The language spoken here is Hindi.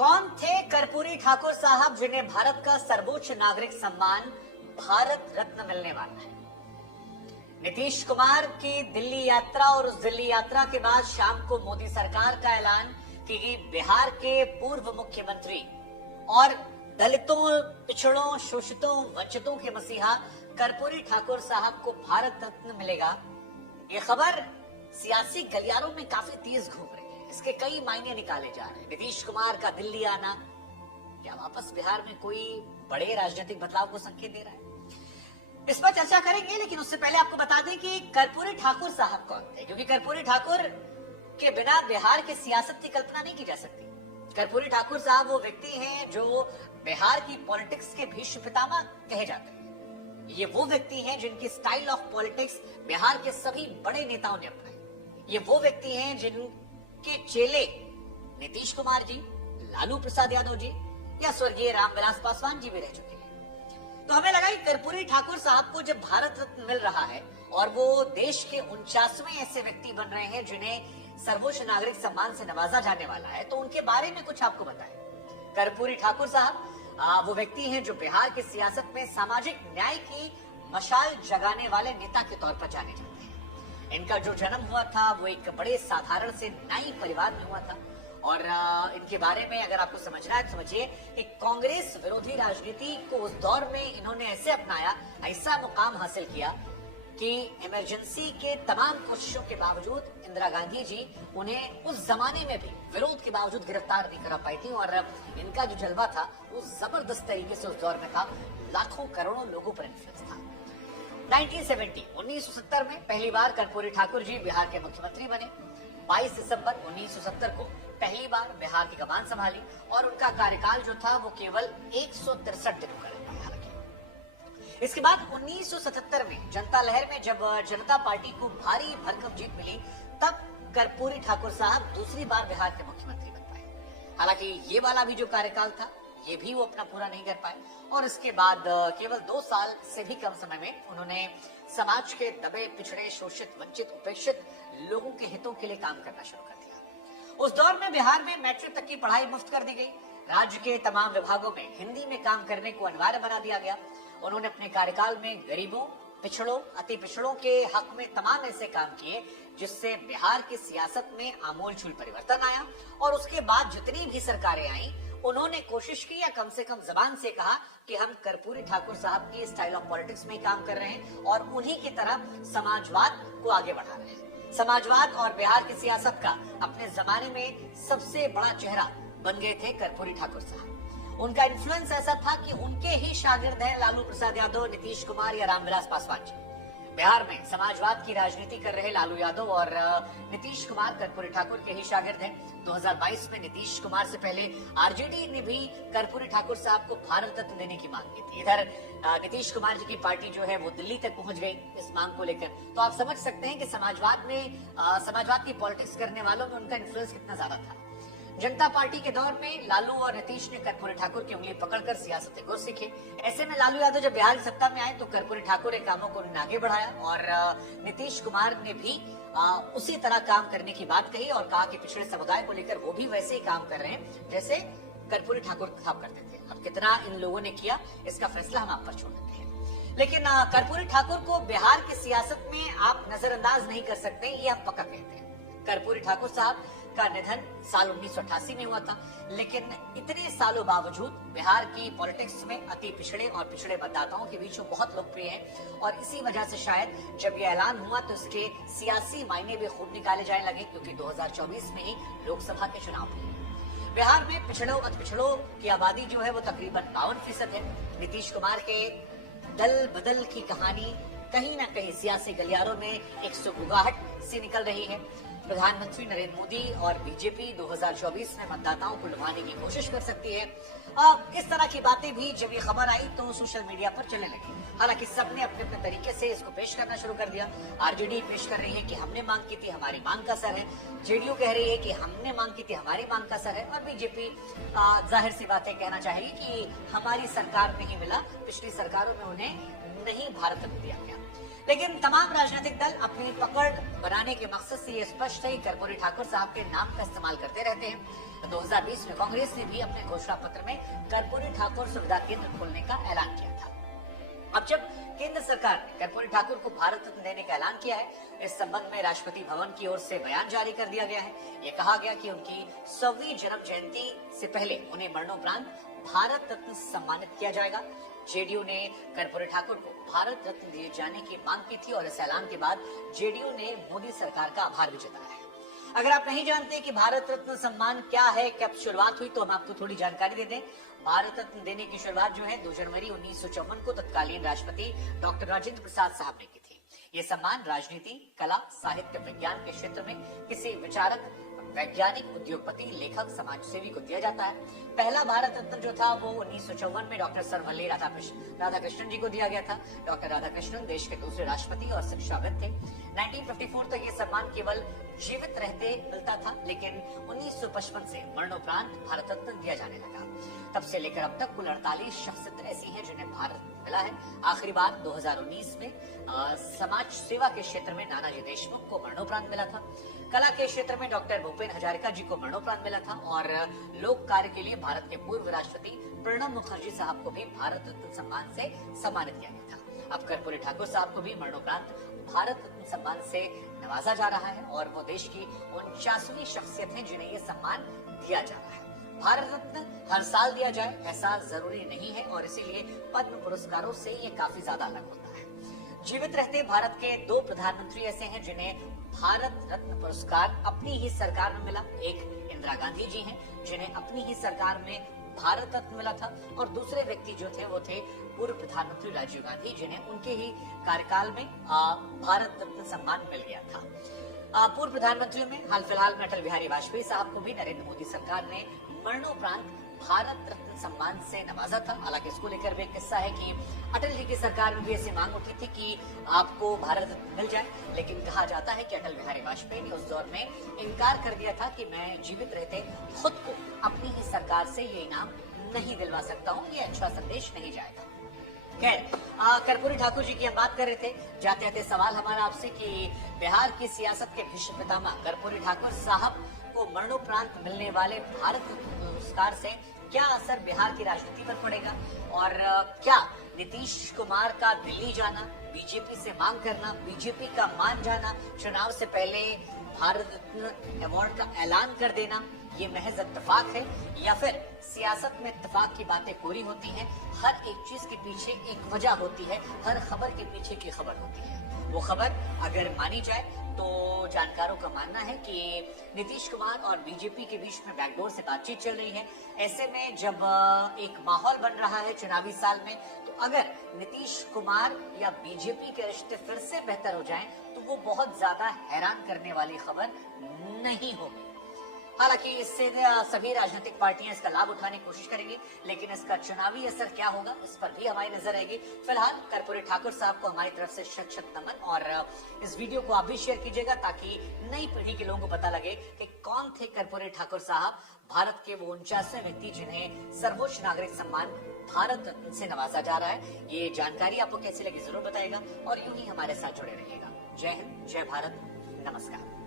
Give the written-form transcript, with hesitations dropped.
कौन थे कर्पूरी ठाकुर साहब जिन्हें भारत का सर्वोच्च नागरिक सम्मान भारत रत्न मिलने वाला है? नीतीश कुमार की दिल्ली यात्रा और उस दिल्ली यात्रा के बाद शाम को मोदी सरकार का ऐलान कि बिहार के पूर्व मुख्यमंत्री और दलितों, पिछड़ों, शोषितों, वंचितों के मसीहा कर्पूरी ठाकुर साहब को भारत रत्न मिलेगा। ये खबर सियासी गलियारों में काफी तेज घूम रही है। इसके कई मायने निकाले जा रहे हैं। नीतीश कुमार का दिल्ली आना क्या वापस बिहार में कोई बड़े राजनीतिक बदलाव को संकेत दे रहा है? इस पर चर्चा करेंगे, लेकिन उससे पहले आपको बता दें कि कर्पूरी ठाकुर साहब कौन थे, क्योंकि कर्पूरी ठाकुर के बिना बिहार की सियासत की कल्पना नहीं की जा सकती। कर्पूरी ठाकुर साहब वो व्यक्ति हैं जो बिहार की पॉलिटिक्स के भीष्म पितामह कहे जाते हैं। ये वो व्यक्ति हैं जिनकी स्टाइल ऑफ पॉलिटिक्स बिहार के सभी बड़े नेताओं ने अपनाई। ये वो व्यक्ति हैं जिनके चेले नीतीश कुमार जी, लालू प्रसाद यादव जी या स्वर्गीय रामविलास पासवान जी भी रह चुके हैं। तो हमें लगा कि कर्पूरी ठाकुर साहब को जब भारत रत्न मिल रहा है और वो देश के 49वें ऐसे व्यक्ति बन रहे हैं जिन्हें सर्वोच्च नागरिक सम्मान से नवाजा जाने वाला है, तो उनके बारे में कुछ आपको बताएं। कर्पूरी ठाकुर साहब वो व्यक्ति हैं जो बिहार की सियासत में सामाजिक न्याय की मशाल जगाने वाले नेता के तौर पर जाने जाते हैं। इनका जो जन्म हुआ था वो एक बड़े साधारण से नाई परिवार में हुआ था और इनके बारे में अगर आपको समझना है तो समझिए कि कांग्रेस विरोधी राजनीति को उस दौर में इन्होंने ऐसे अपनाया, ऐसा मुकाम हासिल किया कि इमरजेंसी के तमाम कोशिशों के बावजूद इंदिरा गांधी जी उन्हें उस जमाने में भी विरोध के बावजूद गिरफ्तार नहीं करा पाई थी और इनका जो जलवा था वो जबरदस्त तरीके से उस दौर में था। लाखों करोड़ों लोगों पर इन्फ्लुएंस था। 1970 में पहली बार कर्पूरी ठाकुर जी बिहार के मुख्यमंत्री बने। 22 दिसंबर 1970 को पहली बार बिहार की कमान संभाली और उनका कार्यकाल जो था वो केवल 163 दिनों का रहा। इसके बाद 1977 में जनता लहर में जब जनता पार्टी को भारी भरकम जीत मिली, तब कर्पूरी ठाकुर साहब दूसरी बार बिहार के मुख्यमंत्री बन पाए। हालांकि ये वाला भी जो कार्यकाल था ये भी वो अपना पूरा नहीं कर पाए और इसके बाद केवल 2 साल से भी कम समय में उन्होंने समाज के दबे, पिछड़े, शोषित, वंचित, उपेक्षित लोगों के हितों के लिए काम करना शुरू कर दिया। उस दौर में बिहार में मैट्रिक तक की पढ़ाई मुफ्त कर दी गई। राज्य के तमाम विभागों में हिंदी में काम करने को अनिवार्य बना दिया गया। उन्होंने अपने कार्यकाल में गरीबों, पिछड़ों, अति पिछड़ों के हक में तमाम ऐसे काम किए जिससे बिहार की सियासत में आमूलचूल परिवर्तन आया। और उसके बाद जितनी भी सरकारें आई उन्होंने कोशिश की या कम से कम जबान से कहा कि हम कर्पूरी ठाकुर साहब की स्टाइल ऑफ पॉलिटिक्स में काम कर रहे हैं और उन्हीं की तरह समाजवाद को आगे बढ़ा रहे हैं। समाजवाद और बिहार की सियासत का अपने जमाने में सबसे बड़ा चेहरा बन गए थे कर्पूरी ठाकुर साहब। उनका इन्फ्लुएंस ऐसा था कि उनके ही शागिर्द हैं लालू प्रसाद यादव, नीतीश कुमार या रामविलास पासवान जी। बिहार में समाजवाद की राजनीति कर रहे लालू यादव और नीतीश कुमार कर्पूरी ठाकुर के ही शागिर्द हैं। 2022 में नीतीश कुमार से पहले आरजेडी ने भी कर्पूरी ठाकुर साहब को भारत रत्न देने की मांग की थी। इधर नीतीश कुमार जी की पार्टी जो है वो दिल्ली तक पहुंच गई इस मांग को लेकर। तो आप समझ सकते हैं कि समाजवाद की पॉलिटिक्स करने वालों में उनका इन्फ्लुएंस कितना ज्यादा था। जनता पार्टी के दौर में लालू और नीतीश ने कर्पूरी ठाकुर की उंगली पकड़कर सियासत को सीखे। ऐसे में लालू यादव जब बिहार की सत्ता में आए तो कर्पूरी ठाकुर ने कामों को आगे बढ़ाया और नीतीश कुमार ने भी उसी तरह काम करने की बात कही और कहा कि पिछड़े समुदाय को लेकर वो भी वैसे ही काम कर रहे हैं जैसे कर्पूरी ठाकुर साहब करते थे। अब कितना इन लोगों ने किया इसका फैसला हम आप पर छोड़ देते हैं, लेकिन कर्पूरी ठाकुर को बिहार की सियासत में आप नजरअंदाज नहीं कर सकते, ये आप पक्का कहते हैं। कर्पूरी ठाकुर साहब का निधन साल 1988 में हुआ था, लेकिन इतने सालों बावजूद बिहार की पॉलिटिक्स में अति पिछड़े और पिछड़े मतदाताओं के बीच में बहुत लोकप्रिय है और इसी वजह से शायद जब ये ऐलान हुआ तो इसके सियासी मायने भी खूब निकाले जाने लगे, क्योंकि 2024 में ही लोकसभा के चुनाव हुए। बिहार में पिछड़ों, अति पिछड़ों की आबादी जो है वो तकरीबन 52% है। नीतीश कुमार के दल बदल की कहानी कहीं ना कहीं सियासी गलियारों में एक सुगबुगाहट सी निकल रही है। प्रधानमंत्री नरेंद्र मोदी और बीजेपी 2024 में मतदाताओं को लुभाने की कोशिश कर सकती है। इस तरह की बातें भी जब ये खबर आई तो सोशल मीडिया पर चलने लगी। हालांकि सबने अपने अपने तरीके से इसको पेश करना शुरू कर दिया। आरजेडी पेश कर रही है कि हमने मांग की थी, हमारी मांग का असर है। जेडीयू कह रही है कि हमने मांग की थी, हमारी मांग का असर है। और बीजेपी जाहिर सी बातें कहना चाहेगी कि हमारी सरकार में ही मिला, पिछली सरकारों में उन्हें नहीं भारत रत्न दिया गया। लेकिन तमाम राजनीतिक दल अपनी पकड़ बनाने के मकसद से ये स्पष्ट है कि कर्पूरी ठाकुर साहब के नाम का इस्तेमाल करते रहते हैं। तो 2020 में कांग्रेस ने भी अपने घोषणा पत्र में कर्पूरी ठाकुर सुविधा केंद्र खोलने का ऐलान किया था। अब जब केंद्र सरकार ने कर्पूरी ठाकुर को भारत रत्न देने का ऐलान किया है, इस संबंध में राष्ट्रपति भवन की ओर से बयान जारी कर दिया गया है। ये कहा गया कि उनकी 100वीं जन्म जयंती से पहले उन्हें मरणोपरांत भारत रत्न सम्मानित किया जाएगा। जेडीयू ने कर्पूरी ठाकुर को भारत रत्न दिए जाने की मांग की थी और इस ऐलान के बाद जेडीयू ने मोदी सरकार का आभार भी जताया है। अगर आप नहीं जानते कि भारत रत्न सम्मान क्या है, कब शुरुआत हुई, तो हम आपको थोड़ी जानकारी दे दें। भारत रत्न देने की शुरुआत जो है 2 जनवरी 1954 को तत्कालीन राष्ट्रपति डॉक्टर राजेंद्र प्रसाद साहब ने की थी। ये सम्मान राजनीति, कला, साहित्य, विज्ञान के क्षेत्र में किसी विचारक, वैज्ञानिक, उद्योगपति, लेखक, समाजसेवी को दिया जाता है। पहला भारत रत्न जो था वो 1954 में डॉक्टर सर्वपल्ली राधाकृष्णन जी को दिया गया था। डॉक्टर राधाकृष्णन देश के दूसरे राष्ट्रपति और शिक्षाविद थे। 1954 तक ये सम्मान केवल जीवित रहते मिलता था, लेकिन 1955 से मरणोपरांत भारत रत्न दिया जाने लगा। तब से लेकर अब तक कुल 48 शख्सियत ऐसी हैं जिन्हें भारत मिला है। आखिरी बार 2019 में समाज सेवा के क्षेत्र में नानाजी देशमुख को मरणोपरांत मिला था। कला के क्षेत्र में डॉक्टर भूपेन हजारिका जी को मरणोपरांत मिला था और लोक कार्य के लिए भारत के पूर्व राष्ट्रपति प्रणब मुखर्जी साहब को भी भारत रत्न सम्मान से सम्मानित किया गया था। अब कर्पूरी ठाकुर साहब को भी मरणोपरांत भारत रत्न सम्मान से नवाजा जा रहा है और वो देश की 49वीं शख्सियत है जिन्हें ये सम्मान दिया जा रहा है। भारत रत्न हर साल दिया जाए ऐसा जरूरी नहीं है और इसीलिए पद्म पुरस्कारों से ये काफी ज्यादा अलग होता है। जीवित रहते भारत के 2 प्रधानमंत्री ऐसे हैं जिन्हें भारत रत्न पुरस्कार अपनी ही सरकार में मिला। एक इंदिरा गांधी जी हैं जिन्हें अपनी ही सरकार में भारत रत्न मिला था और दूसरे व्यक्ति जो थे वो थे पूर्व प्रधानमंत्री राजीव गांधी जिन्हें उनके ही कार्यकाल में भारत रत्न सम्मान मिल गया था। पूर्व प्रधानमंत्रियों में हाल फिलहाल में अटल बिहारी वाजपेयी साहब को भी नरेंद्र मोदी सरकार ने मरणोपरांत भारत रत्न सम्मान से नवाजा था। हालांकि इसको लेकर भी एक किस्सा है कि अटल जी की सरकार में भी ऐसी मांग उठी थी कि आपको भारत रत्न मिल जाए, लेकिन कहा जाता है कि अटल बिहारी वाजपेयी ने उस दौर में इनकार कर दिया था कि मैं जीवित रहते खुद को अपनी ही सरकार से ये इनाम नहीं दिलवा सकता हूँ, ये अच्छा संदेश नहीं जाएगा। खैर, कर्पूरी ठाकुर जी की हम बात कर रहे थे। जाते जाते सवाल हमारा आपसे कि बिहार की सियासत के भीष्म पितामह कर्पूरी ठाकुर साहब को मरणोपरांत मिलने वाले भारत रत्न पुरस्कार से क्या असर बिहार की राजनीति पर पड़ेगा और क्या नीतीश कुमार का दिल्ली जाना, बीजेपी से मांग करना, बीजेपी का मान जाना, चुनाव से पहले भारत रत्न अवार्ड का ऐलान कर देना, ये महज इत्तेफाक है या फिर सियासत में इत्तेफाक की बातें पूरी होती हैं? हर एक चीज के पीछे एक वजह होती है, हर खबर के पीछे की खबर होती है। वो खबर अगर मानी जाए तो जानकारों का मानना है कि नीतीश कुमार और बीजेपी के बीच में बैकडोर से बातचीत चल रही है। ऐसे में जब एक माहौल बन रहा है चुनावी साल में, तो अगर नीतीश कुमार या बीजेपी के रिश्ते फिर से बेहतर हो जाएं, तो वो बहुत ज्यादा हैरान करने वाली खबर नहीं होगी। हालांकि इससे सभी राजनीतिक पार्टियां इसका लाभ उठाने की कोशिश करेंगी, लेकिन इसका चुनावी असर क्या होगा इस पर भी हमारी नजर रहेगी। फिलहाल कर्पूरी ठाकुर साहब को हमारी तरफ से शत शत नमन और इस वीडियो को आप भी शेयर कीजिएगा ताकि नई पीढ़ी के लोगों को पता लगे कि कौन थे कर्पूरी ठाकुर साहब, भारत के वो 49वें व्यक्ति जिन्हें सर्वोच्च नागरिक सम्मान भारत रत्न से नवाजा जा रहा है। ये जानकारी आपको कैसी लगी जरूर बताइएगा और यूं ही हमारे साथ जुड़े रहिएगा। जय हिंद, जय भारत, नमस्कार।